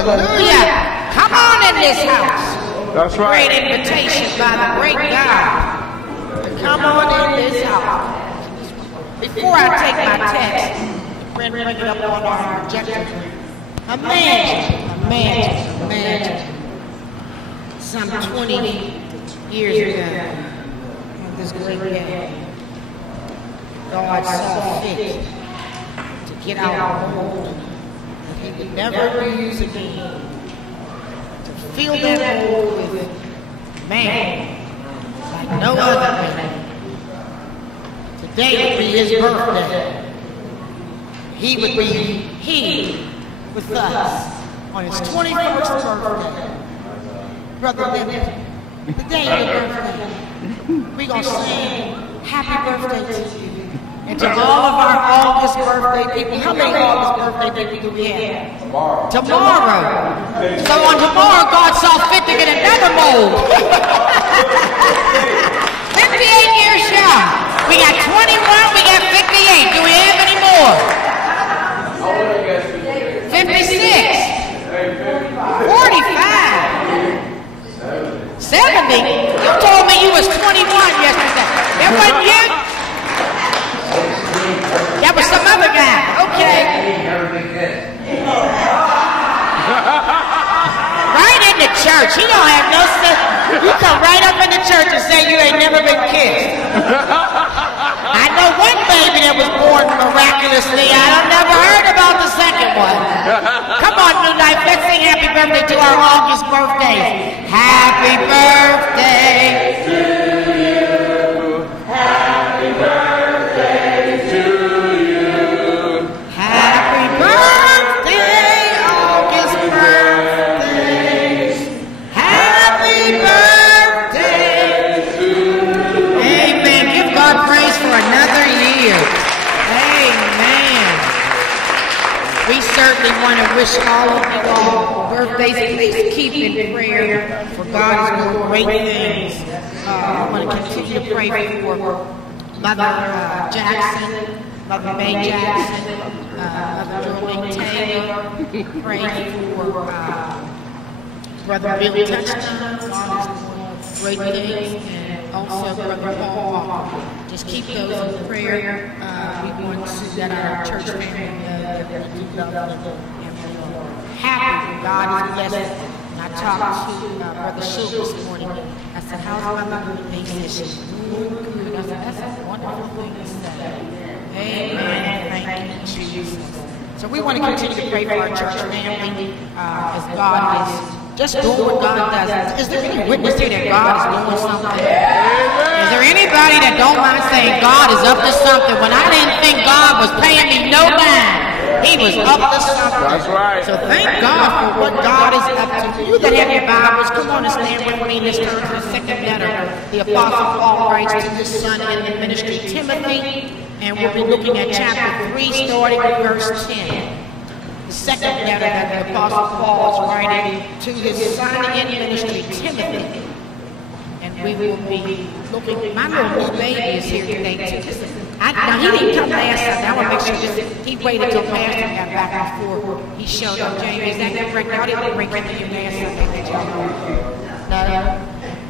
Hallelujah. Come on in this house. That's right. Great invitation by the great God. Come on in this house. Before I take my text, bring it up on our projector. Imagine, some 20 years ago, on this great day, God saw fit to get out of the mold that he would never use again, to fill that mold with man like no other man. Today would be his birthday. He would be with us on his 21st birthday. Brother Lincoln, today is your birthday. We're going to sing happy birthday to you. And to all of our August birthday people, how many August birthday people do we have? Tomorrow. So on tomorrow, God saw fit to get another mold. 58 years young. We got 21, we got 58. Do we have any more? 56. 45. 70. You told me you was 21 yesterday. That wasn't you? That was some other guy. Okay. Right in the church. He don't have no sense. You come right up in the church and say you ain't never been kissed. I know one baby that was born miraculously. I've never heard about the second one. Come on, New Life. Let's sing happy birthday to our August birthdays. Happy birthday to you. Happy birthday to you. Happy birthday, August birthdays. Happy birthday to you. Amen. Give God praise for another year. Amen. We certainly want to wish all of you all birthdays. Please keep in prayer for God is doing great things. I want to continue to pray for Mother Jackson, Mother May Jackson, Mother Geraldine Taylor. Pray for Brother Bill Touchdown. God is doing great things. And also Brother Paul Walker. Just keep those in prayer. We want to let our church family know that we do love them and we are happy. God is blessed. And I talked to Brother Schultz this morning. I said, how's my mother? And he said, she's good. I said, that's a wonderful thing to say. Amen. Thank you, Jesus. So we want to continue to pray for our church family as God is just doing what God does. Is there any witness here that God is doing something? Is there anybody that don't mind saying God is up to something? When I didn't think God was paying me no mind, he was up to something. That's right. So thank God for what God is up to. You that have your Bibles, come on and stand with me. Let's turn to the second letter. The Apostle Paul writes to his son in the ministry, Timothy, and we'll be looking at chapter 3, starting with verse 10. The second letter that the Apostle Paul is writing to his son in ministry, Timothy. And we will be looking. My little new baby is here today too. Now he didn't come last Sunday. I want to make sure he waited till Pastor got back before he showed up. Jamie, is that correct? Y'all didn't bring him to you last Sunday, did y'all? No.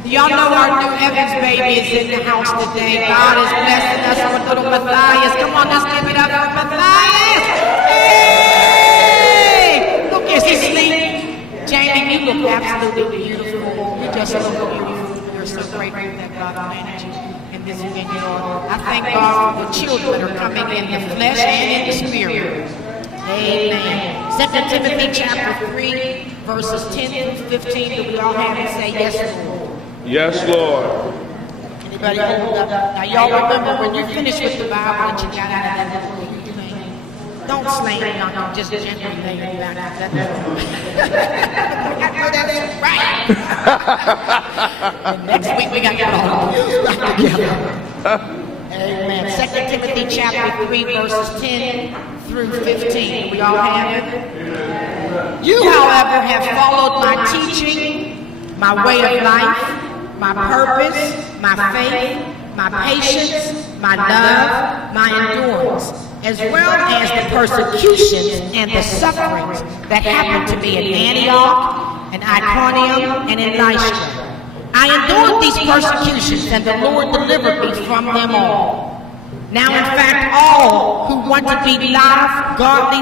Y'all know our new Evans baby is in the house today. God is blessing us with little Matthias. Come on, let's give it up for Matthias. Hey! Look, is he sleeping? Jamie, you look absolutely beautiful. You just look beautiful. We're so grateful that God planted you in this vineyard. I thank God for the children that are coming in the flesh and in the spirit. Amen. 2 Timothy chapter 3, verses 10 through 15. Do we all have it? Say yes, Lord. Yes, Lord. Anybody hold up? Now y'all remember when you finish with the Bible and you got out of that little thing, don't slam it on, just gently lay it back. That's right. And next week we got to get all back together. Amen. 2 Timothy chapter 3, verses 10 through 15. We all have it? You, however, have followed my teaching, my way of life, my purpose, my faith, my patience, my love, my endurance, as well as the persecutions and the sufferings that happened to me in Antioch, and Iconium, and in Lystra. I endured these persecutions, and the Lord delivered me from them all. Now, in fact, all who want to live godly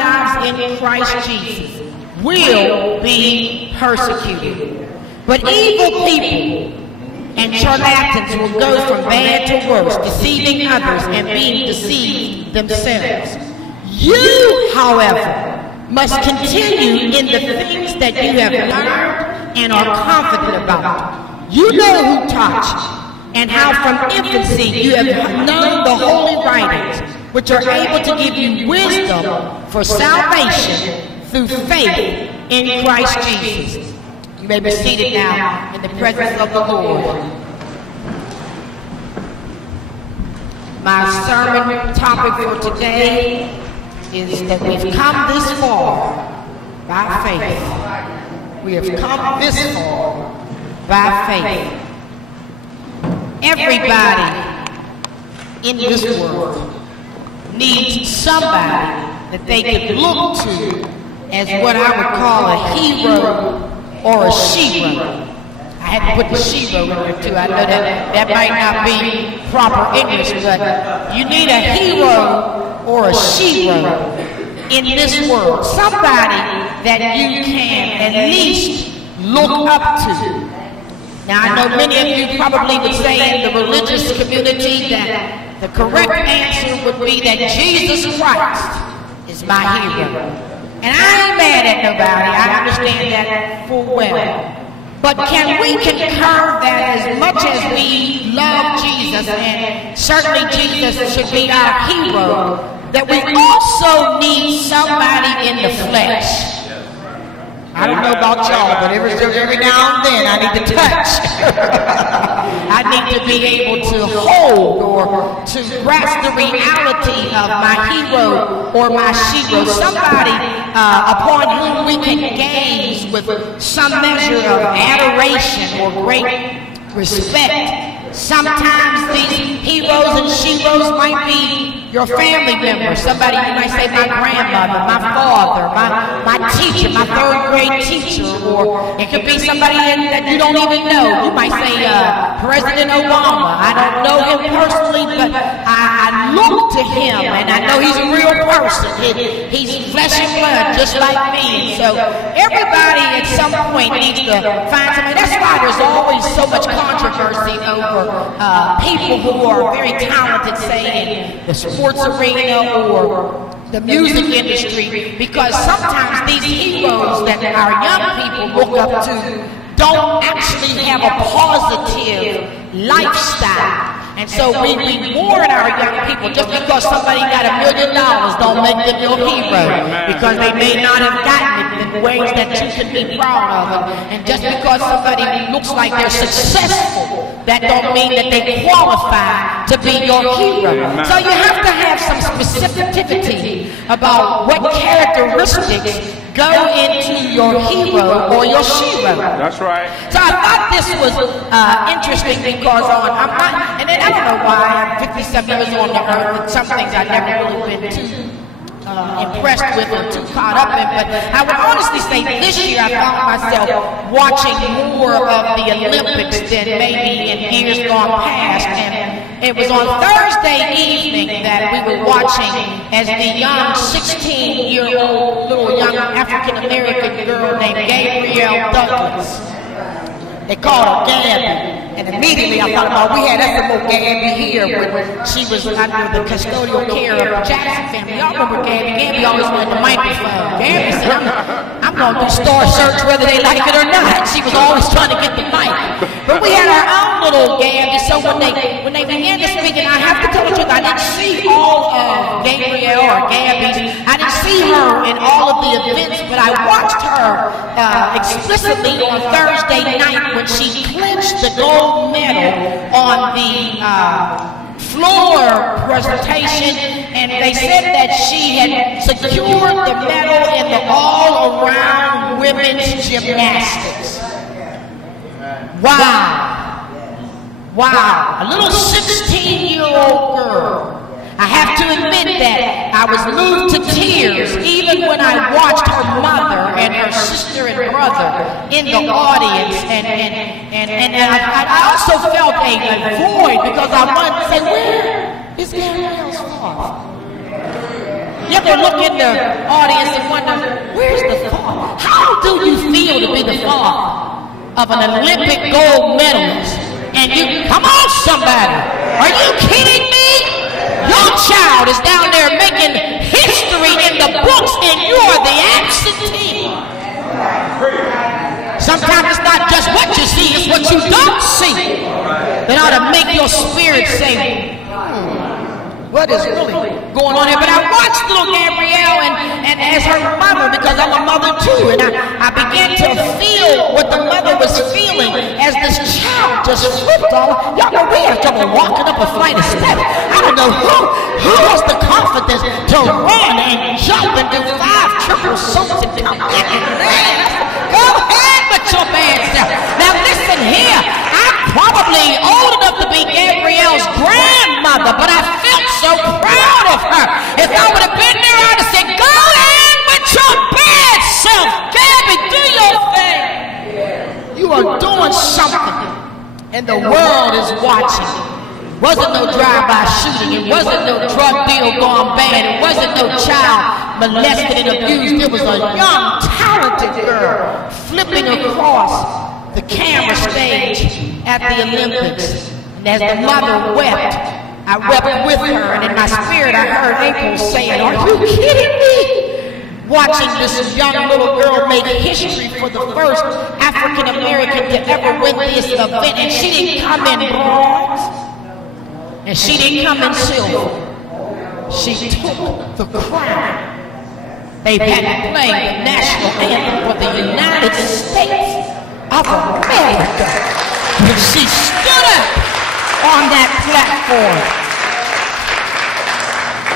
lives in Christ Jesus will be persecuted. But evil people and charlatans will go from bad to worse, deceiving others and being deceived themselves. You, however, must continue in the things that you have learned and are confident about. You know who taught you, and how from infancy you have known the holy writings, which are able to give you wisdom for salvation through faith in Christ Jesus. You may be seated now in the presence of the Lord. My sermon topic for today is that we've come this far by faith. We have come this far by faith. Everybody in this world needs somebody that they could look to as what I would call a hero or a shero. I had to put the shero in there too. I know that might not be proper English, but you need a hero or a shero in this world. Somebody that you can at least look up to. Now, I know many of you probably would say in the religious community that the correct answer would be that Jesus Christ is my hero. And I ain't mad at nobody. I understand that full well. But can we concur that as much as we love Jesus, and certainly Jesus should be our hero, that we also need somebody in the flesh? I don't know about y'all, but every now and then I need to touch. I need to be able to hold or to grasp the reality of my hero or my shero, somebody upon whom we can gaze with some measure of adoration or great respect. Sometimes these heroes and sheroes might be your family member. Somebody, you might say my grandmother, my father, my teacher, my third grade teacher, or it could be somebody that you don't even know. You might say President Obama. I don't know him personally, but I look to him and I know he's a real person. He's flesh and blood just like me. So everybody at some point needs to find somebody. That's why there's always so much controversy over people who are very talented, say in the sports arena or the music industry, because sometimes these heroes that our young people look up to don't actually have a positive lifestyle. And so we warn our young people, just because somebody got $1 million don't make them your hero, because they may not have gotten it in ways that you should be proud of. And just because somebody looks like they're successful, that don't mean that they qualify to be your hero. So you have to have some specificity about what characteristics go into your hero or your shero. That's right. So I thought this was interesting because and then I don't know why, I'm 57 years on the earth, and some things I've never really been too impressed with or too caught up in, but I would honestly say this year I found myself watching more of the Olympics than maybe in years gone past, and it was on Thursday evening that we were watching as the young 16-year-old little young African-American girl named Gabrielle Douglas. They called her Gabby. And immediately I thought about, we had that little Gabby here when she was under the custodial care of the Jackson family. Y'all remember Gabby? Gabby always wanted the microphone. Gabby said, I'm going to do Star Search whether they like it or not. She was always trying to get the mic. But we had our own little Gabby, so when they began to speak, and I have to tell the truth, I didn't see all of Gabrielle or Gabby's. I didn't see her in all of the events, but I watched her explicitly on Thursday night when she clinched the gold medal on the floor presentation, and they said that she had secured the medal in the all-around women's gymnastics. Wow. Wow. A little 16-year-old girl I have to admit that I was moved to tears even when I watched her mother and her sister and brother in the audience, and I also felt a void because I wanted to say, where is Gabrielle's father? You ever look in the audience and wonder, where's the father? How do you feel to be the father of an Olympic gold medalist? And you, come on somebody, are you kidding me? Your child is down there making history in the books and you're the absentee. Sometimes it's not just what you see, it's what you don't see that ought to make your spirit say, what is really going on here? But I watched little Gabrielle and as her mother, because I'm a mother too, and I began to feel what the mother was feeling as this child just flipped on. Y'all know we have trouble walking up a flight of steps. I don't know who has the confidence to run and jump and do 5 triple somersaults and come back and land. Go ahead with your bad self. Now listen here, I'm probably old enough to be Gabrielle's grandmother, but I felt so proud of her. If I would have been there, I'd have said, go ahead with your bad self. Gabby, do your thing. You are doing something, and the world is watching. Wasn't no drive-by shooting. It wasn't no drug deal gone bad. It wasn't no child molested and abused. It was a young, talented girl flipping across the camera stage at the Olympics. And as the mother wept, I wept with her, and in my spirit I heard April saying, are you kidding me? Watching this young little girl make history for the first African American to ever win this event, and she didn't come in bronze, and she didn't come in silver. She took the crown. They've had playing the national anthem for the United States of America. And she stood up on that platform.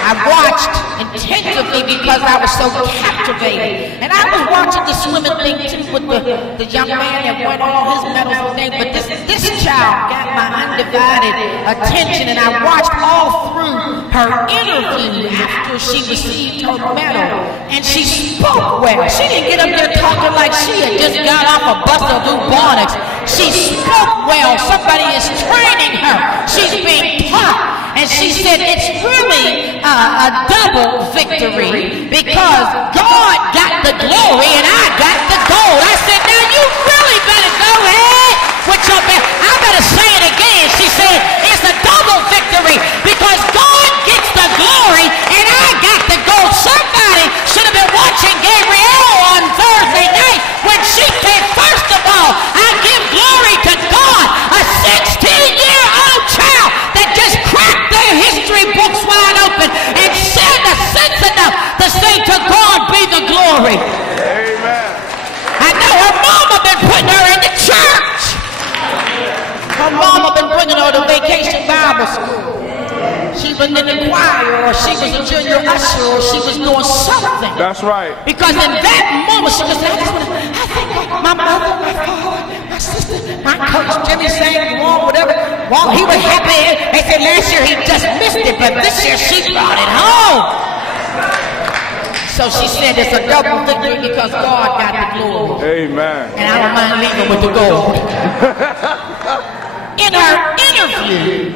I watched intensively because I was so captivated. And I was watching the swimming thing too with the young man that won all his medals and things. But this child got my undivided attention, and I watched all through her interview after she received her medal. And she spoke well. She didn't get up there talking like she had just got off a bus of bubonics. She spoke well. Somebody is training her. She's being taught. And she said it's really a double victory because God got the glory and I got the gold. I said, now you really better go ahead with your best. I better say it again. She said it's a double victory because God gets the glory and I got the gold. Somebody should have been watching Gabrielle on Thursday night when she said, first of all, I give glory to God, a 16-year-old child that just cracked their history books wide open and said the sense enough to say to God be the glory. Amen. I know her mama been putting her in the church. Her mama been bringing her to Vacation Bible School. She was in the choir, or she was a junior usher, or she was doing something. That's right. Because in that moment, she was saying, I think my mother, my father, my sister, my coach, Jimmy sang, Wong, whatever. Wong, he was happy. They said last year he just missed it, but this year she brought it home. So she said it's a double victory because God got the glory. Amen. And I don't mind leaving with the gold. In her interview,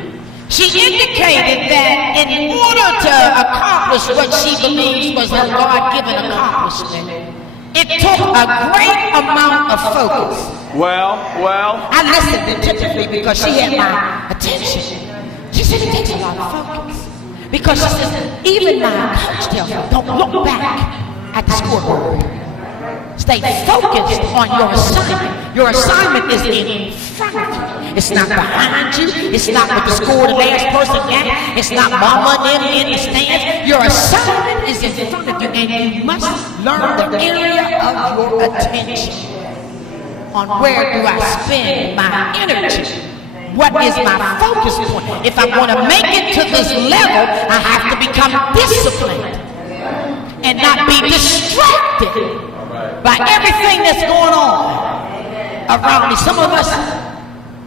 she indicated that in order to accomplish what she believes was her God-given accomplishment, it took a great amount of focus. Well. I listened attentively because she had my attention. She said it takes a lot of focus. Because she said, even my coach tells me, don't look back at the scoreboard. Stay focused on your assignment. Your assignment is in front of you. It's not behind you. It's not what the score the last person got. It's not mama and them in the stands. Your assignment is in front of you, and you must learn the area of your attention. On where do I spend my energy? What is my focus point? If I'm going to make it to this level, I have to become disciplined and not be distracted by everything that's going on around me. Some of us,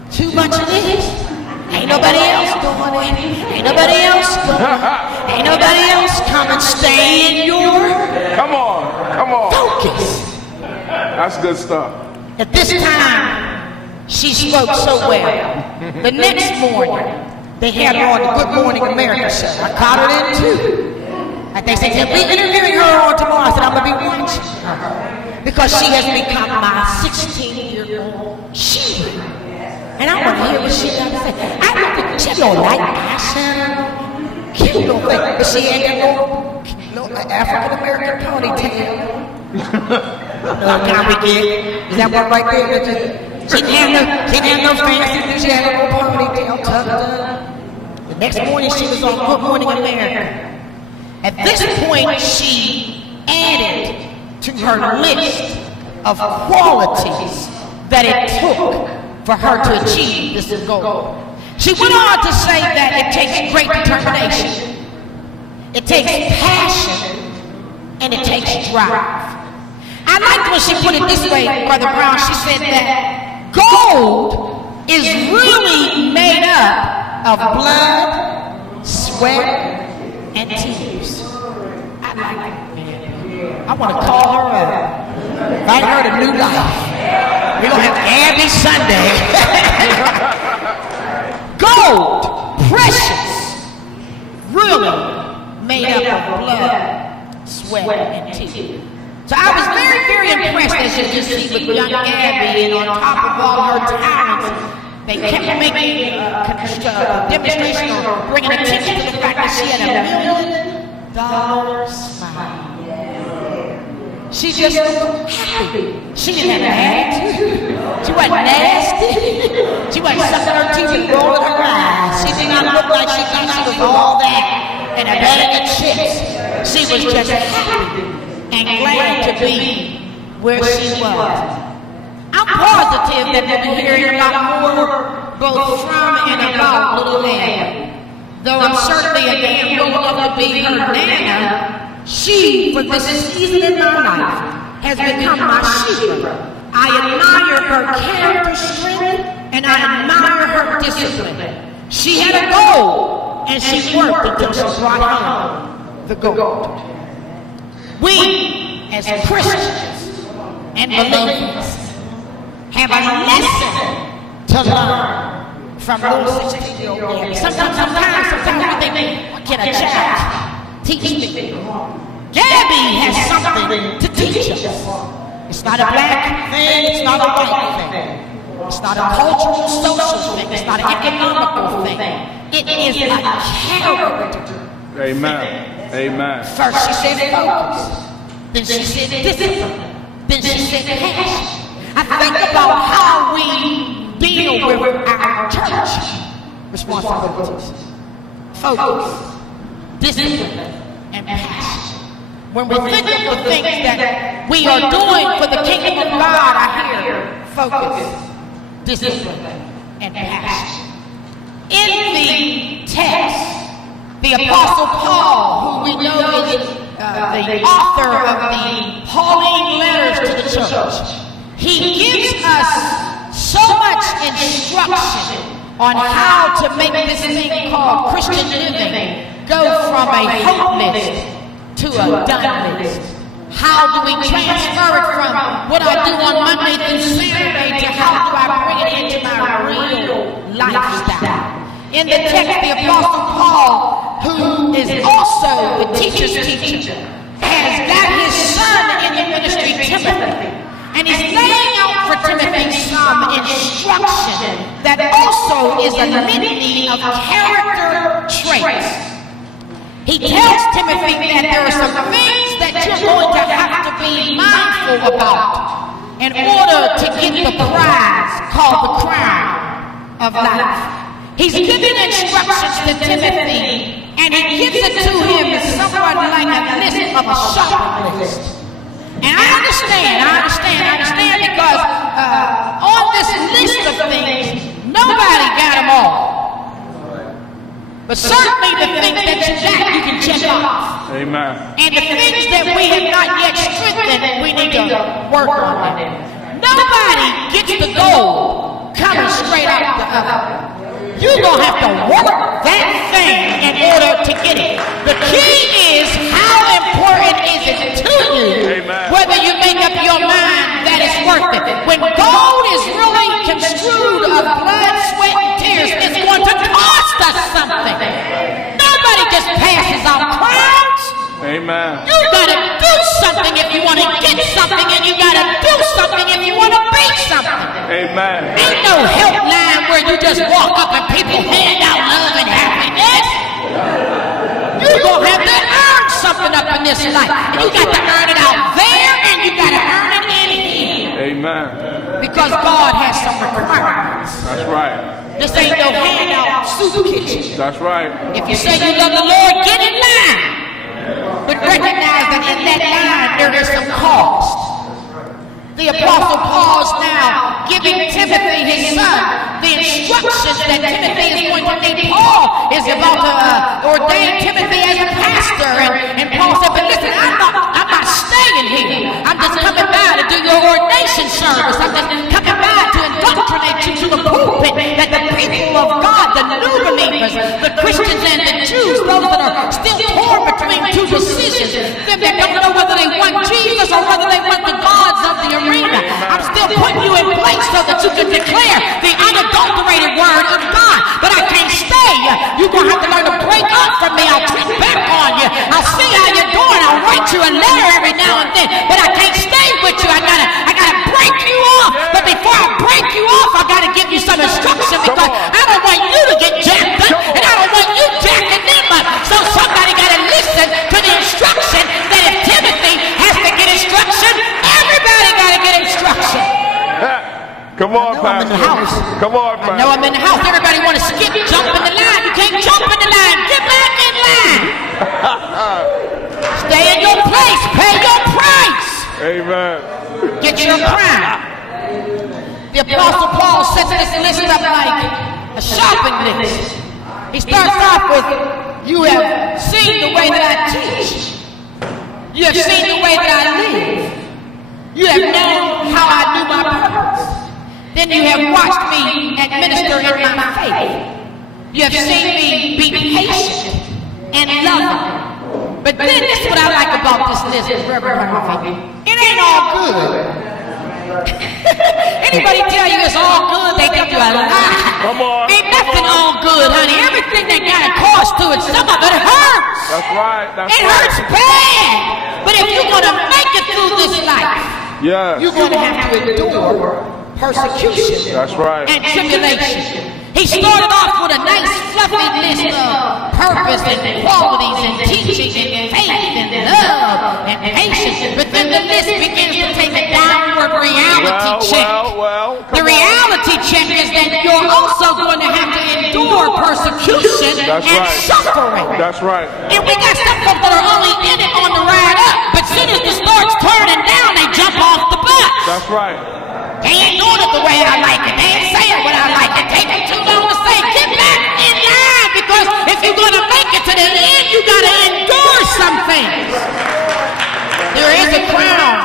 too much of this, Ain't nobody else doing it. Ain't nobody else doing it. Ain't nobody else come and stay in your Come on. focus. That's good stuff. At this time, she spoke so well. The next morning, they had her on the Good Morning America show. I caught her in too. And they said, they'll be interviewing her on tomorrow. I said, I'm going to be watching her. Because she has become my 16-year-old Sheba. And I want to hear what she got to say. I don't think she don't like fashion. Cute little thing. But she had that little African-American ponytail. Can we get? Is that one right there? She didn't have no fancy. She had a little ponytail tucked up. The next morning she was on Good Morning America. At this point she added to her list of qualities that it took for her to achieve this goal. She went on to say that it takes great determination, it takes passion, and it takes drive. I liked when she put it this way, Brother Brown. She said that gold is really made up of blood, sweat, and tears. I like it, man. I want to call her up. Invite her to New Life. We're going to have Abby Sunday. Gold, precious, really made up of blood, sweat, and tears. So I was very, very impressed, as you just see, with young Abby, and on top of all her talents, they kept making a demonstration or bringing attention to the fact that she had $1 million smile. She just looked happy. She didn't have an attitude. She wasn't nasty. She wasn't sucking her teeth and rolling her eyes. She did not look like she thought she was all that and a bag of chips. She was just happy and glad to be where she was. I'm positive that we'll be hearing a lot more both from and about little Abby. Though I'm certainly again will love to be her Nana, she, for this season in my life, has become my Sheba. I admire her character strength and I admire her discipline. She had a goal and she worked until she brought home the gold. We, as Christians and believers, have a lesson to learn from little 16-year-old Abby. Sometimes we think, what can a child teach me? Abby has something to teach us. It's not a black thing, it's not a white thing. It's not a cultural, social thing, it's not an economical thing. It is a character. Amen. Amen. First she said focus, then she said discipline, then she said passion. I think about how we deal with our church responsibilities. Focus, discipline, and passion. When we think of the things that we are doing for the kingdom of God, I hear focus, discipline, and passion. In the text, the Apostle Paul, who we know is the author of the Pauline letters to the church, he gives us so much instruction on how to make this thing called Christian living go from a hope list to a done list. How do we transfer it from what I do on Monday through Saturday to how do I bring it into my real lifestyle? In the text, the Apostle Paul, who is also the teacher's teacher, has got his son in the ministry, Timothy. And he's laying out for Timothy some instruction that also is a litany of character traits. He tells Timothy that there are some things that you're going to have to be mindful about in order to get the prize called the crown of life. He's giving instructions to Timothy, and he gives it to him as somewhat like a list of a shopping list. And I understand because on this list of things, nobody got them all. But certainly the things that you got, you can check off. Amen. And the things that we have not yet strengthened, we need to work on them. Nobody gets the gold coming straight out the oven. You're going to have to work that thing in order to get it. The key is how important is it to you, whether you make up your mind that it's worth it. When gold is really construed of blood, sweat, and tears, it's going to cost us something. Nobody just passes out crowns. Amen. You gotta do something if you want to get something, and you gotta do something if you want to be something. Amen. Ain't no helpline where you just walk up and people hand out love and happiness. You're gonna have to earn something up in this life. And you got to earn it out there, and you gotta earn it in here. Amen. Because God has some requirements. That's right. This ain't no handout soup kitchen. That's right. If you say you love the Lord, get in line. But recognize that in that line there is some cost. The Apostle Paul is now giving Timothy, his son, the instructions that Timothy is going to need. Paul is about to ordain Timothy as a pastor. And Paul said, but listen, I'm not staying here. I'm just coming by to do your ordination service. I'm just coming by to indoctrinate you to the pulpit that the people of God, the new believers, the Christians and the Jews, those that are still torn between two decisions, them that don't know whether they want Jesus or whether they want the gods of the arena. I'm still putting you in place so that you can declare the unadulterated word of God. But I can't stay. You're going to have to learn to break up from me. I'll click back on you. I'll see how you're doing. I'll write you a letter every now and then. But I can't stay with you. I gotta break you off. But before I break you off, I gotta give you some instruction, because I don't want you to get jacked up, and I don't want you jacking them up. So somebody gotta listen to the instruction that if Timothy has to get instruction, everybody gotta get instruction. Come on, Pastor. Come on, Pastor. I know I'm in the house. Everybody want to skip, jump in the line. You can't jump in the line. Get back in line. Stay in your place. Pay your price. Amen. Get your crown. The Apostle Paul sets this list up like a shopping list. He starts off with, you have seen the way that I teach. You have seen the way that I live. You have known how I do my purpose. Then you have watched me administer in my faith. You have seen me be patient and loving. But then this is what I like about this list, Reverend Harvey. It ain't all good. Anybody tell you it's all good, they think you a lie. Come on. Ain't nothing all good, honey. Everything that got a cost to it, some of it hurts. That's right. It hurts bad. But if you're going to make it through this life, you're going to have to endure persecution. That's right. And tribulation. He started off with a nice fluffy list of purpose and qualities and teaching and faith and love and patience. But then the list begins to take a downward reality check. The reality check is that you're also going to have to endure persecution and suffering. That's right. And we got some folks that are only in it on the ride up, but as soon as it starts turning down, they jump off the bus. That's right. They ain't doing it the way I like it. They ain't saying what I like it. Take it too long to say. Get back in line, because if you're going to make it to the end, you got to endure some things. There is a crown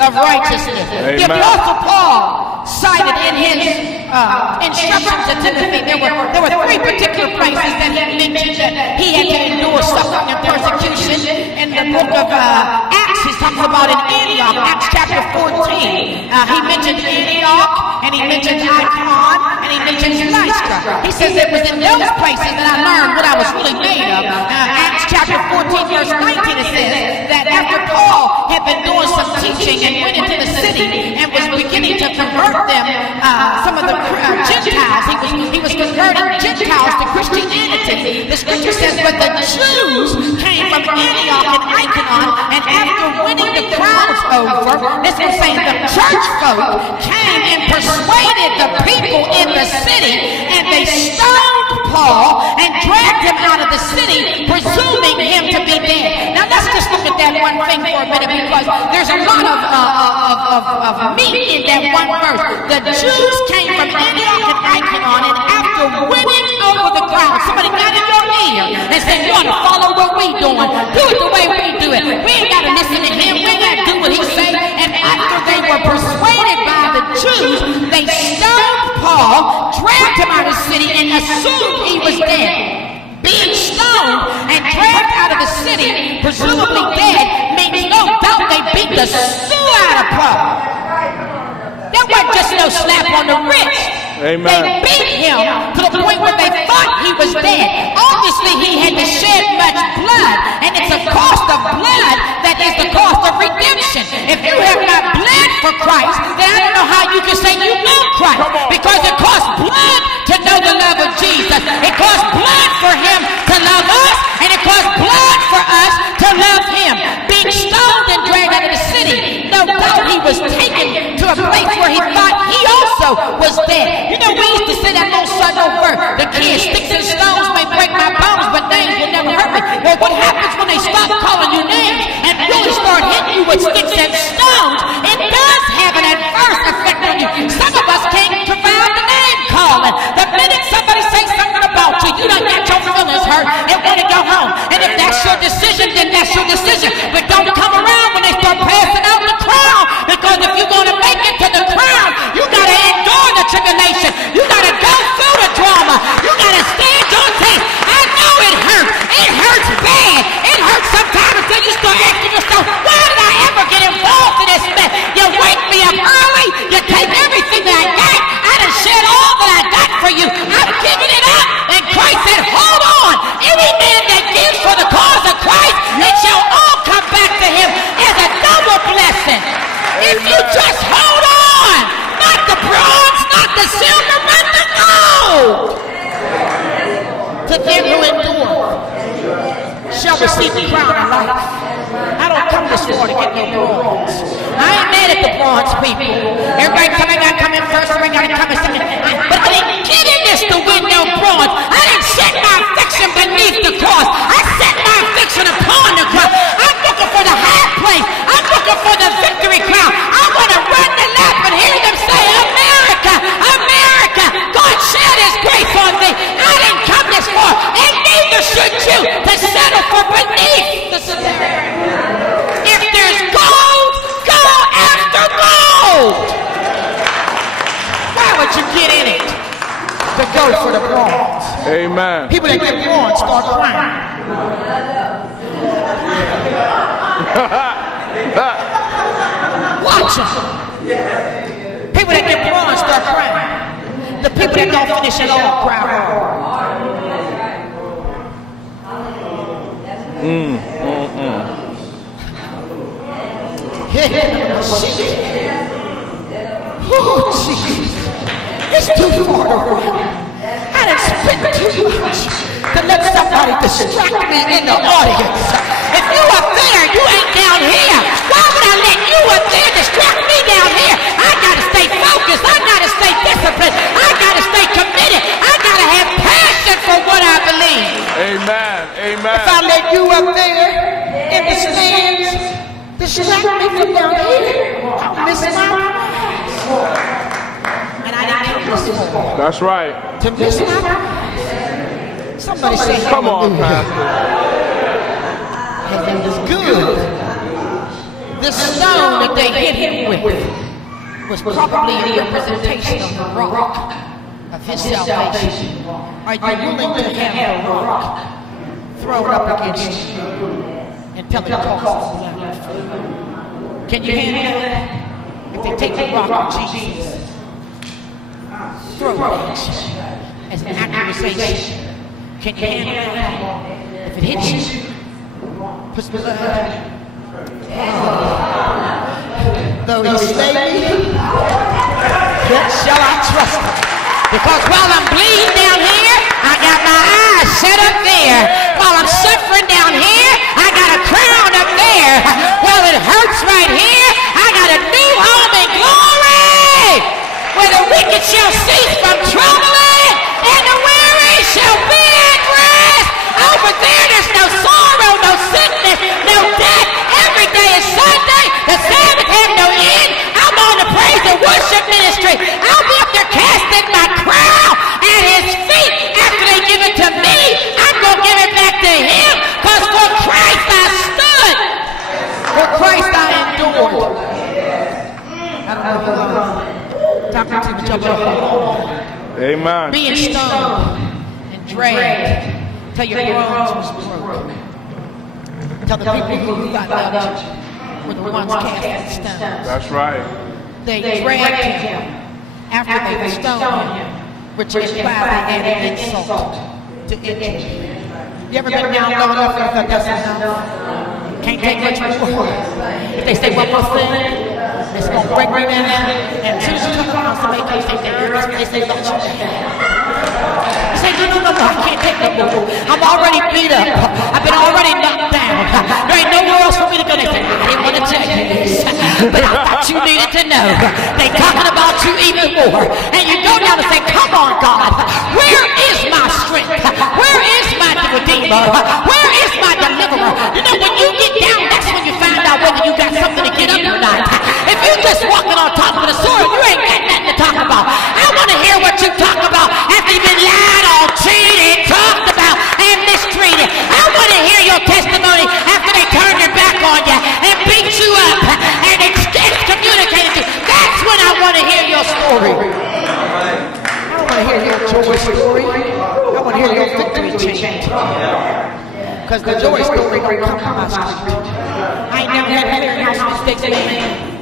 of righteousness. Amen. The Apostle Paul cited in his instructions to Timothy, there were three particular places that he mentioned that he had to endure suffering and persecution. In the book of Acts, he talks about in Antioch, Acts chapter 14. He mentioned Antioch, and he mentioned Icon, and he mentioned Lystra. He says it was in those places that I learned what I was really made of. Acts chapter 14, verse 19, it says that after Paul had been doing some teaching and went into the city and was beginning to convert them, some of the Gentiles, he was converting Gentiles to Christianity. The scripture says, but the Jews came from Antioch and Icon, and after winning the crowds over, this was saying the church folk came and persuaded the people in the city, and they stoned Paul and dragged him out of the city, presuming him to be dead. Now let's just look at that one thing for a minute, because there's a lot of meat in that one verse. The Jews came from Antioch and Icon, and after winning over the crowd, somebody got in your ear and said, you ought to follow what we doing. Do it the way we do it. We ain't got to listen to him. We ain't got to do what he say. And after they were persuaded by the Jews, they stoned Paul, dragged dragged him out of the city and assumed he was dead. Being stoned and dragged out of the city, presumably dead, means no doubt they beat the stew out of Paul. That wasn't just no slap on the wrist. Amen. They beat him to the point where they thought he was dead. Obviously, he had to shed much blood, and it's a cost of blood that is the cost of redemption. If you have not bled for Christ, then I don't know how you can say you know Christ, because it costs blood to know the love of Jesus. It costs blood for him to love us, and it costs blood for us to love him. Being stoned and dragged out of the city, no doubt he was taken to a place where he thought he also was dead. You know, we used to say that old Southern word, the kids, sticks and stones may break my bones, but names will never hurt me. Well, what happens when they stop calling you names and really start hitting you with sticks and stones? It does have an adverse effect on you. Some of us can't survive the name calling. The minute somebody says something about you, you done got your feelings hurt and want to go home. And if that's your decision, then that's your decision. But don't come around when they start passing out the crown, because if you're going to make it to the crown, you got to endure the tribulation. You got to go through the drama. You got to stand your test. I know it hurts. It hurts bad. It hurts sometimes until you start asking yourself, why did I ever get involved in this mess? You wake me up early. You take everything that I got. I done shed all that I got for you. I'm giving it up. And Christ said, hold on. Any man that gives for the cause of Christ, it shall all come back to him as a double blessing. If you just hold on, not the bronze, not the silver, but the gold. To them who endure shall receive the crown of life. I don't come this morning to get no bronze. I ain't mad at the bronze people. Everybody coming, I come in first, everybody got to come in second. But I didn't get in this to win no bronze. I didn't set my affection beneath the cross. I set my affection upon the cross. I'm looking for the high place. I'm looking for the victory crown. I want to run the lap and hear them say, America, America, God shed his grace on me. I didn't come this far, and neither should you, to settle for beneath the severity. If there's gold, go after gold. Why would you get in it to go for the bronze? Amen. People that get bronze start crying. Watch them. People that get bronze start crying. The people that don't finish it all cry hard. Oh, Jesus. It's too far to run. I done spent too much to let somebody distract me in the audience. If you up there, you ain't down here. Why would I let you up there distract me down here? I gotta stay focused. I gotta stay disciplined. I gotta stay committed. I gotta have passion for what I believe. Amen. Amen. If I let you up there in the stands distract me from down here, I'm missing my prize. And I didn't come this far. That's right. To miss my prize. Somebody say, come on, Pastor. Heaven is good. The stone that they hit him with was probably a representation of the rock of his salvation. Are you willing to have the rock thrown up against you until it costs you life? Can you handle that? If they take the rock of Jesus, throw it as an accusation, can you handle that? If it hits you, puts blood. Though he slay me, yet shall I trust him. Because while I'm bleeding down here, I got my eyes set up there. While I'm suffering down here, I got a crown up there. While it hurts right here, I got a new home in glory, where the wicked shall cease from troubling, and the weary shall be at rest. Over there, there's no sorrow, no sickness, no death. Every day is Sunday. The Sabbath has no end. I'm on the praise and worship ministry. I'll be up there casting my crown at his feet. After they give it to me, I'm going to give it back to him, because for Christ I stood. For Christ I endured. I don't know if you're talking to me, Amen. Being stoned and dragged till your bones was broke. Till the people who thought loved you were the ones casting stones. That's right. They dragged him after they stoned him, which implied they added insult to injury. You ever been down low enough and thought that's enough? Can't take much more. If they say one more thing, it's going to break right in there. And as soon as you come around, somebody can't take their ears, they say, don't you You say, no, I can't take no more. I'm already beat up. I've been already knocked down. There ain't nowhere else for me to go. They say, I didn't want to tell you this, but I thought you needed to know. They talking about you even more. And you go down and say, come on, God, where is my strength? Where is my redeemer? Where is my deliverer? You know, when you get down, that's when you find out whether you got something to get up or not. If you just walking on top of the sword, you ain't got nothing to talk about. I want to hear what you talk about after you've been lied on, cheated, talked about, and mistreated. I want to hear your testimony after they turned their back on you and beat you up and excommunicated you. That's when I want to hear your story. I don't want to hear your joy story. I want to hear your victory chant. Because the joy story don't come from my street. I ain't never had clearinghouse mistakes, man.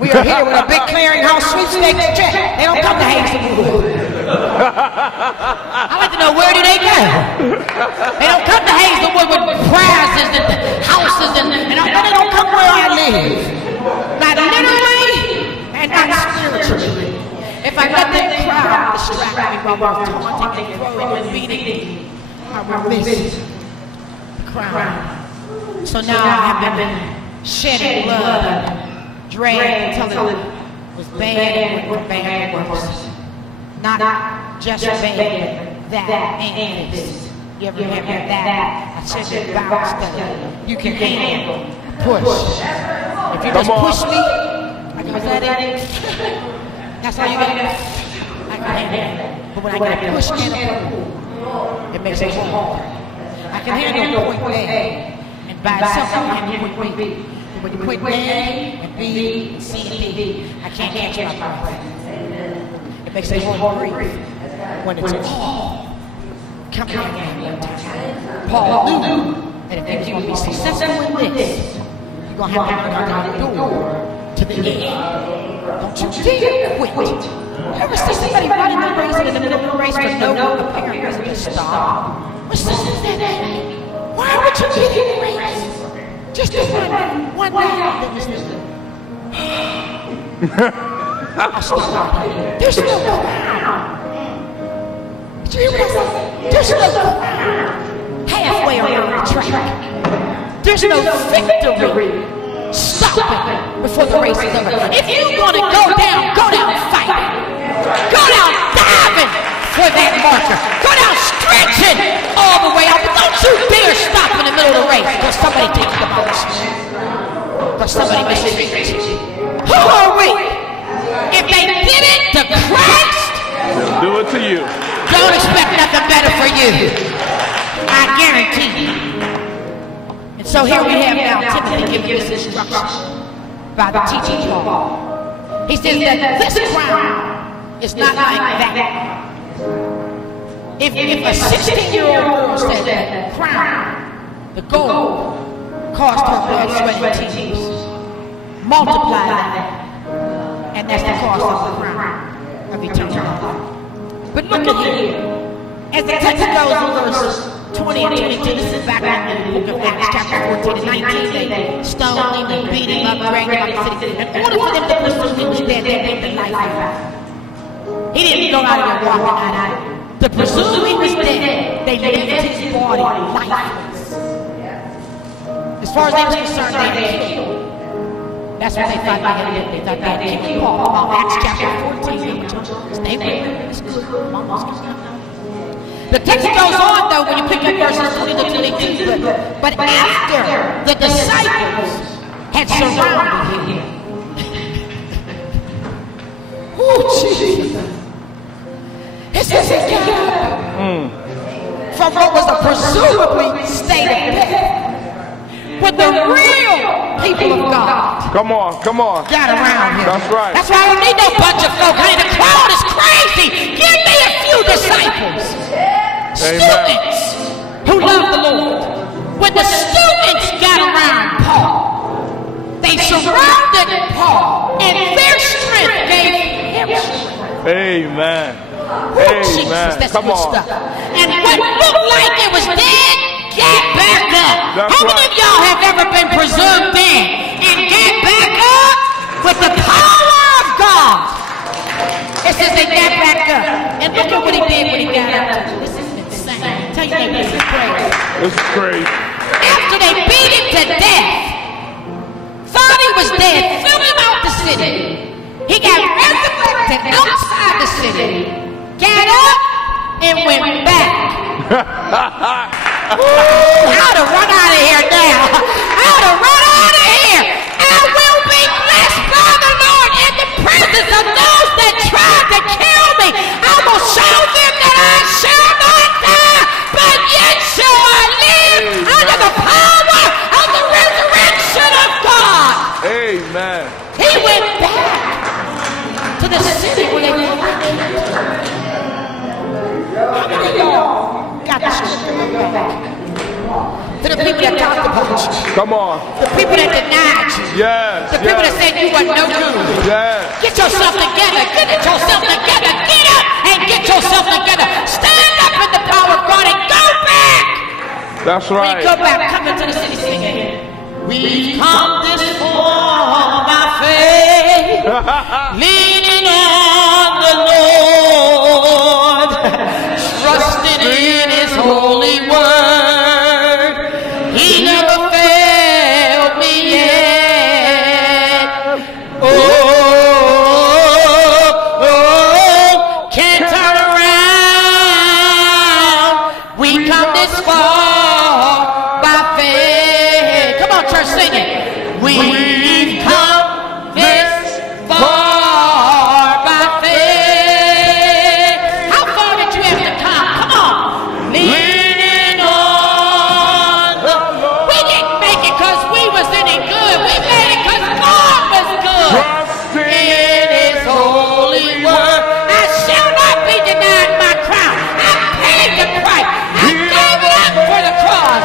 We are here with a big clearinghouse sweepstakes check. They don't come to Hazelwood. I like to know, where do they go? They don't come to Hazelwood with prizes and houses and they don't come where I live. Not literally and not spiritually. If I let them crowd distract me while we're taunting and throwing and beating me, I will miss the crown. So now I have been shedding blood, dragged until it was bad and went bad and worse. Not just bad, that and this. You ever have that? I said that bounce that you can handle, push. If you just push me, I can, was that it? That's all you got to do. I can handle it. But when I get a push and a pull, it makes it hard. I can handle point A, and by itself I can handle point B. But when you put A and B, C and D, I can't catch my breath. It makes it hard to breathe. When it's all coming in. Paul knew that if you would be successful in this, you're going to have to come down the door to the end. Don't you dare quit. Ever see somebody running the race in the middle of the race for no apparent reason to stop? What's the sense of that? Why would you get in the race? Just to run one lap. I'll stop right here. There's no ground. Did you hear what I said? There's no ground. Halfway around the track. There's no victory. Stop it before the race is over. If you want to go down fighting. Go down diving for that marker. Go down stretching all the way out. But don't you dare stop in the middle of the race because somebody takes the most. Because somebody mistreats you. Who are we? If they did it to Christ, they'll do it to you. Don't expect nothing better for you. I guarantee you. And so here we have now Timothy giving this instruction by the teaching Paul. He says that this crown is not like that. If a 16-year-old girl said that crown, the gold, cost her blood, sweat, and tears, multiply that, and that's the cost of the crown of eternal life. But look at here. As the text goes in verse 20 and 22, this is back in the book of Acts, chapter 14 and 19. They stoned him and beat him up, dragged him out of the city. In order for them to pursue him, he was dead. They take the life out. He didn't go out there walking out. To presume he was dead, they left his body lifeless. As far as they were concerned, they had killed. That's what they thought they had did. They thought they had killed Paul. Acts chapter 14. Stay with me. It's good. The text goes on, though, when you pick up verses 20 to 22, but after the disciples had surrounded him. Oh, Jesus. It says he got up from what was a presumably state of death. When the real people of God. Come on, come on. Got around here. That's right. That's why I don't need no bunch of folk. Hey, the crowd is crazy. Give me a few disciples. Students who love the Lord. When the students got around Paul, they surrounded Paul, and their strength gave him strength. Amen. Jesus, that's Come good on. stuff. And what looked like it was dead, get back up. That's How many of y'all have ever been presumed dead and get back up with the power of God? It says they got back up. And look at what he did when he got up. This is insane. Tell your neighbor, this is crazy. This is crazy. After they beat him to death, thought he was dead, threw him out the city. He got resurrected outside the city, got up, and went back. Ooh, I ought to run out of here now. I ought to run out of here. I will be blessed by the Lord in the presence of those that tried to kill me. I will show them that I shall not die, but yet shall I live under the power of the resurrection of God. Amen. He went back to the city where they were. How many of y'all got the strength to go back? To the people that talked about you. Come on. The people that denied you. Yes. The people that said you were no good. Yes. Get yourself together. Get yourself together. Get up and get yourself together. Stand up in the power of God and go back. That's When right. you go back, come into the city singing. We've come this far by faith, leaning on the Lord, trusting in His holy word. He never failed me yet. Oh, can't turn around. We come this far by faith. Come on, church, sing it. We've come this far by faith. How far did you have to come? Come on. Leaning on the Lord. We didn't make it because we was any good. We made it because God was good. Trusting In His holy word, I shall not be denied my crown. I paid the price. I gave it up for the cross.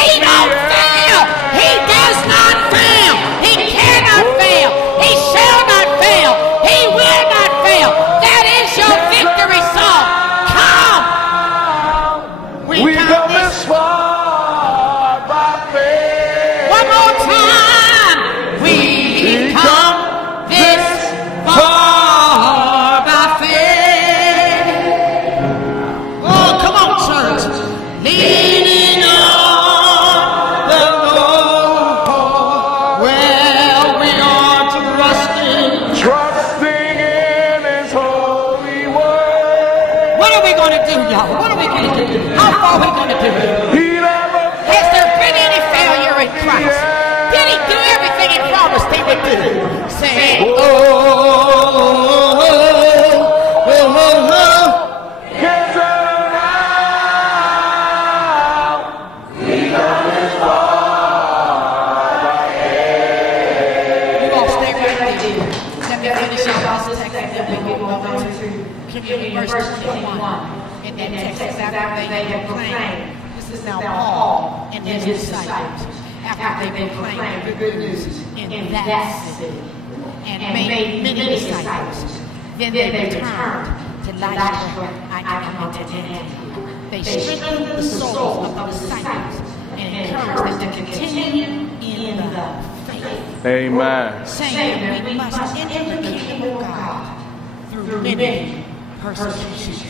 He don't fail. He does not fail. He cannot fail. He shall not fail. He will not fail. That is your victory song. Come. We come this far by faith. One more time. We come this far by faith. Oh, come on, church. Leaning on the Lord. Well, we are trusting. Trusting in His holy word. What are we going to do, y'all? What are we going to do? How far are we going to do? He never Has there been any failure in Christ? Did He do everything He promised He would do? Say, oh, can turn around. We come this far by faith. You all stay right there. Let me finish up our text and then we'll go over to Communion verse 21. In that text, after they had proclaimed, this is now Paul and his disciples, after they proclaimed the good news in that city and made many disciples. Then they returned to Lystra, Iconium, and Antioch. They strengthened the souls of the disciples and encouraged them to continue in the faith, Amen. saying that we must enter the kingdom of God through many persecutions.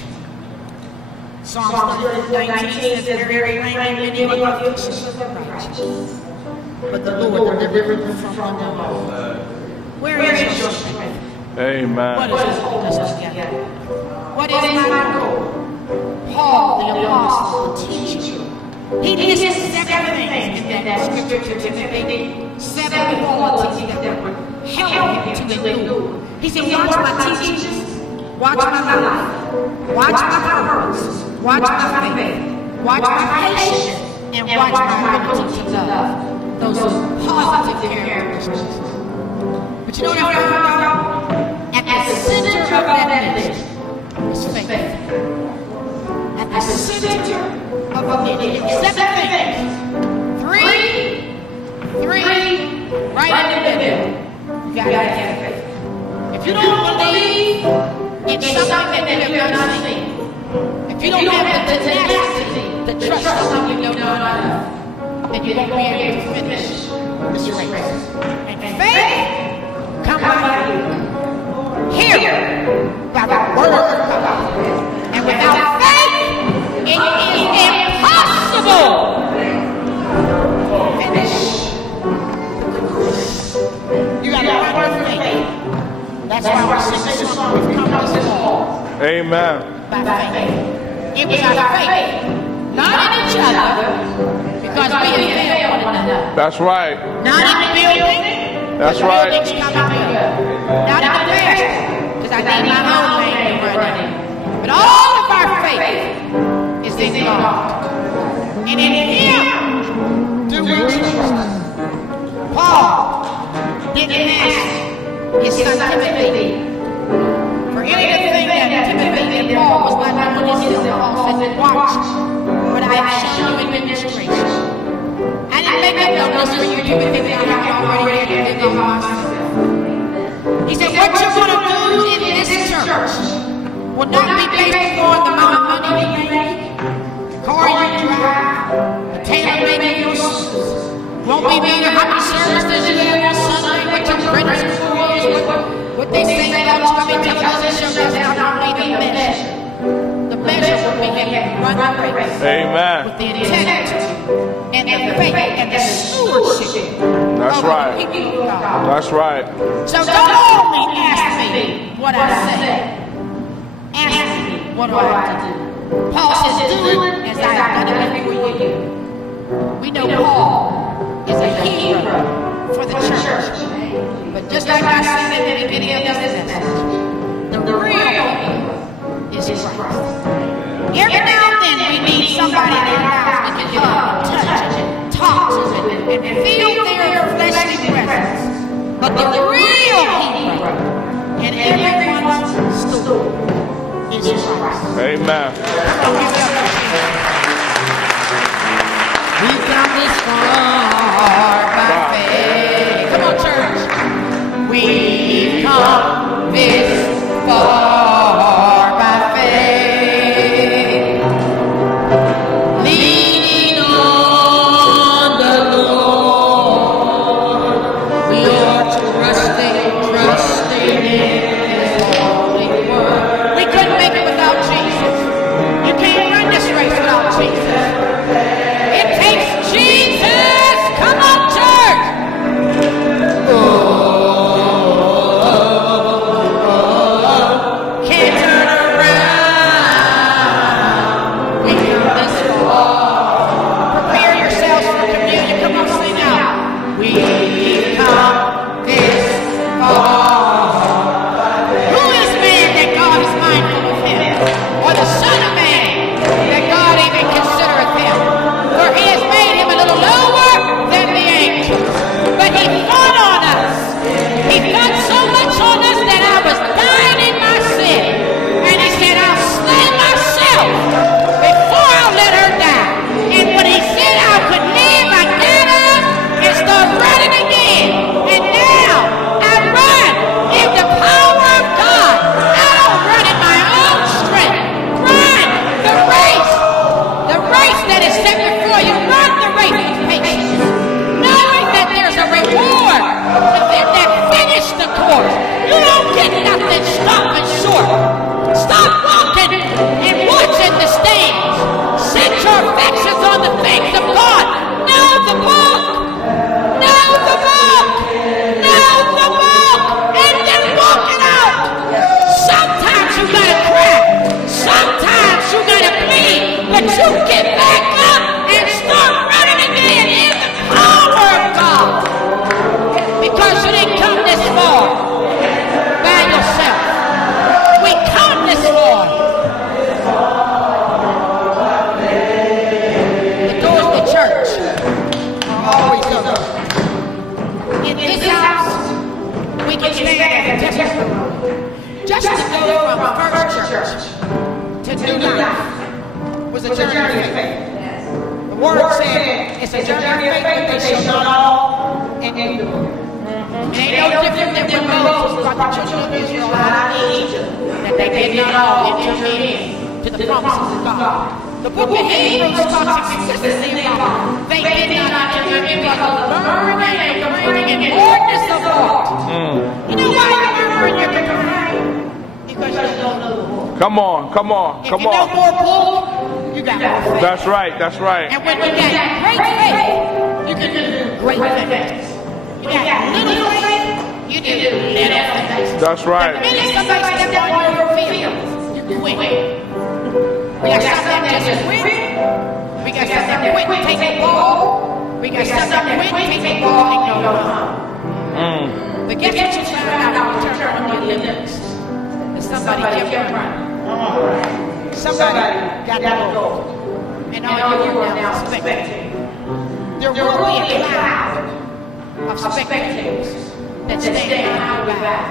Psalms 19 says very plainly, many are the afflictions of the righteous, but the Lord delivered them from them all. Where is your strength? Amen. What is holding us together? What is my goal? Paul, the apostle, the teacher. He lists 7 things in that scripture to Timothy, 7 qualities that would help him to endure. He said, watch my teachings, watch my life, watch my purpose, watch my faith, watch my patience, and watch my ability to love. those positive characteristics. But you know what I found out? At the center of that image is faith. At the center of it is 7 things. 3, right in the middle. You gotta have faith. If you don't believe in something that you have not seen, if you don't have the tenacity to trust something you don't know, then you won't be able to finish this race. And faith comes by here, by the word of God. And without faith, it is impossible to finish. You got to run with faith. That's why we're singing this song. We've come this far. Amen. By faith. It was our faith, not in each other, because we have failed one another. That's right. Not in the building. That's right. Buildings come up here. Not in the pastor, because I need my own name running. But all of our faith is in God. And in Him do we trust. Paul didn't ask his son Timothy for anything that Timothy and Paul was not doing himself. Paul said, watch what I have shown you in demonstration. I didn't make up no notes for you, Timothy, that I already had everything on myself. He said, what you're going to do in this church will not be based on the amount of money you make, car you drive, the tailor-made your shoes. Won't be being a happy services you have on Sunday, what your friends is, what they say about you, I mean, television shows, that's not be the measure. The measure will be that you run the race. Amen. With the integrity and the faith and the stewardship. That's right. That's right. So don't only ask me what I say. Ask me what do I have to do. Paul says, do it as I have done it for you. We know Paul is a hero for the church. But just like I said in the beginning of this message, the real hero is Christ. Every now and then we need somebody in our house we can hug, touch, talk to, and feel their fleshly presence. But the real hero in everyone's story is Christ. Amen. We've come this far by faith. Come on, church. We've come this far by faith. Leaning on the Lord. We are trusting in His holy word. We couldn't make it without Jesus. You can't run this race without Jesus. It takes Jesus. Come on, church. Oh, to new life was a journey of faith. The word said it's a journey of faith, but they shall not all endure. It ain't no different than when Moses brought the children of Israel out of Egypt, that they did not all enter in to the promises of God. The book of Hebrews talks explicitly about they did not enter in because of the burning and hardness of heart. You know why you're murmuring? You're crying? Because you don't know the Lord. Come on, come on, come on. If you know more pull, you got more faith. That's right, that's right. And when you got great faith, you can do great things. You got little faith, you do little things. That's right. The minute somebody steps on your field, you quit. We got something that just quit. We got something that quit, take a ball. We got something that quit, take a ball, and go home. But guess what you found out when you turn on your lips? That somebody kept you running. Somebody got to go. And all you are now spectating. There will be a cloud of spectators that stand behind your back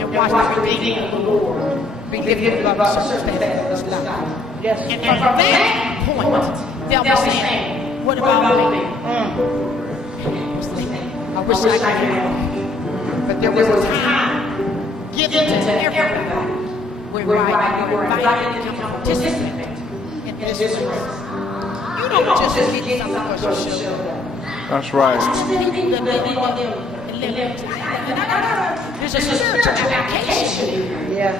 and watch the redeeming of the Lord be given up circumstances in this life. And from that point, they'll be saying, what about me? I wish I could have. But there was a time given to everybody where you were invited to come participate in this race. You don't just get something because you show up. That's right. There's a spiritual application. Yeah.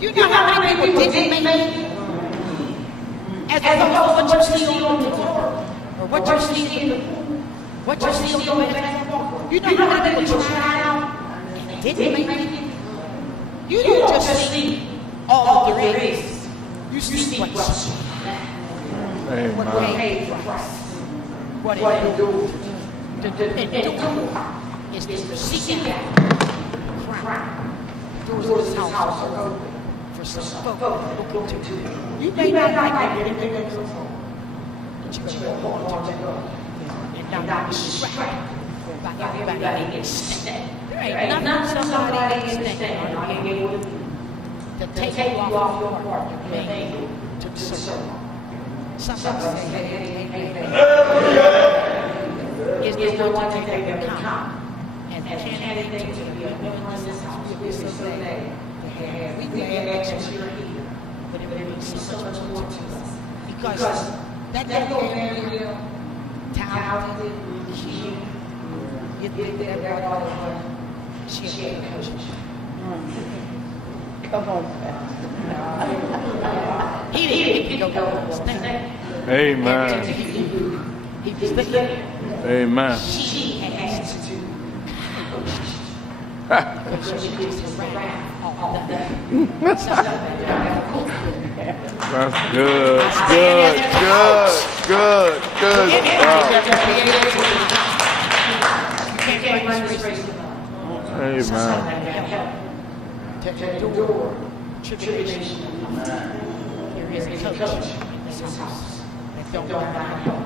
You know how many people didn't make it? As opposed to what you see on the floor, or what you see in the pool, what you see on the way. You know how many people tried out and didn't make it? You don't just see all there is. You see what's what paid for us. What it endured. To endure is to seek it out. Doors of this house are open for some folk looking to. You may not like anything that goes on, but you better hold on to it and not be distracted by everybody getting snapped. There ain't nothing somebody gets snapped to take you off your part and make you to serve. Somebody say, is the one to take them come. And anything to be a woman in this house will be so glad to have. We glad that you're here. But it means so much more to us. Because that little area, talented, cute, you think that everybody she ain't coach. Come on, he didn't go stand. Amen. He was there. Amen. She has to That's good. Good. Good. Good. Amen. To endure tribulation. There is a coach in this house that don't know how to help.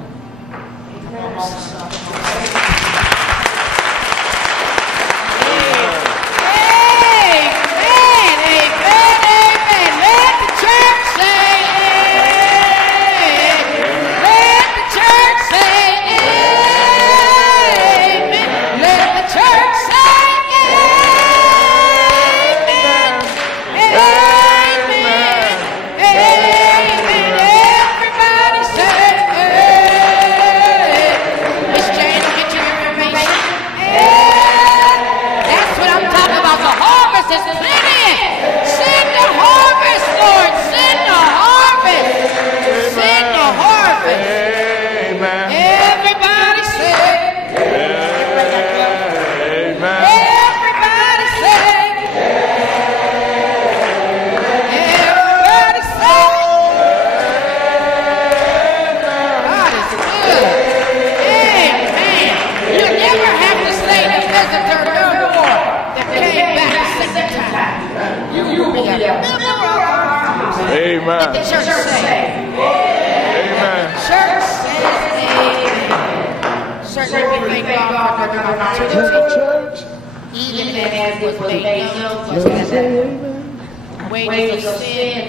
Amen. The church say. Amen. Church says amen. Certainly we thank God for the opportunity. Even as was made known to us that wages of sin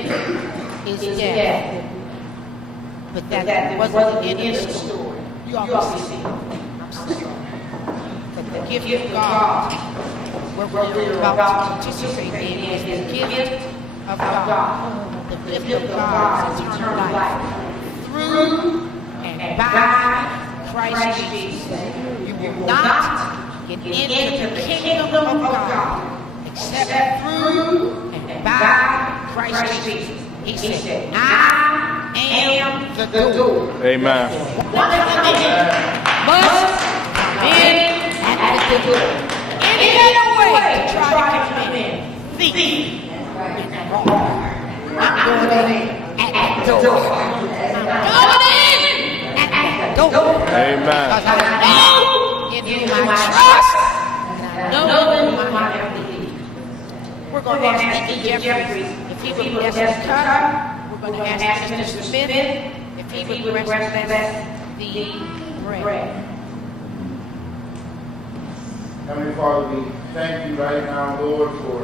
is death. But that wasn't the end of the story. You all see it. I'm sorry. But the gift of God, what we're about to participate in, is the gift of God. The gift of God is eternal life. Through and by Christ Jesus. You will not get into the kingdom of God except through and by Christ Jesus. He said, I am the door. Amen. Must come in at the door. Any other way to try to come in, thief and wrong. I'm going in at the door. I'm going in at the door. Amen. Because I know in whom I trust, and I know in whom I have believed. We're going to ask Deacon Jeffrey if he would bless the cup. We're going to ask Mr. Smith if he would bless the bread. Heavenly Father, we thank you right now, Lord, for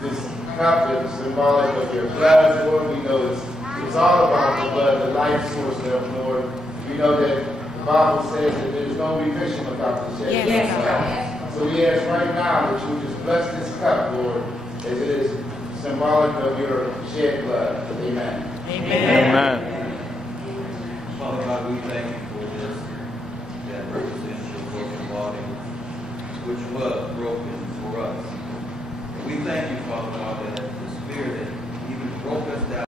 this cup that is symbolic of your blood. Lord, we know it's all about the blood, the life source of Lord. We know that the Bible says that there's no remission without the shedding of blood. So we ask right now that you just bless this cup, Lord, as it is symbolic of your shed blood. Amen. Amen. Father God, we thank you for this, that represents your broken body, which was broken for us. And we thank you, Father God, that the Spirit that even broke us down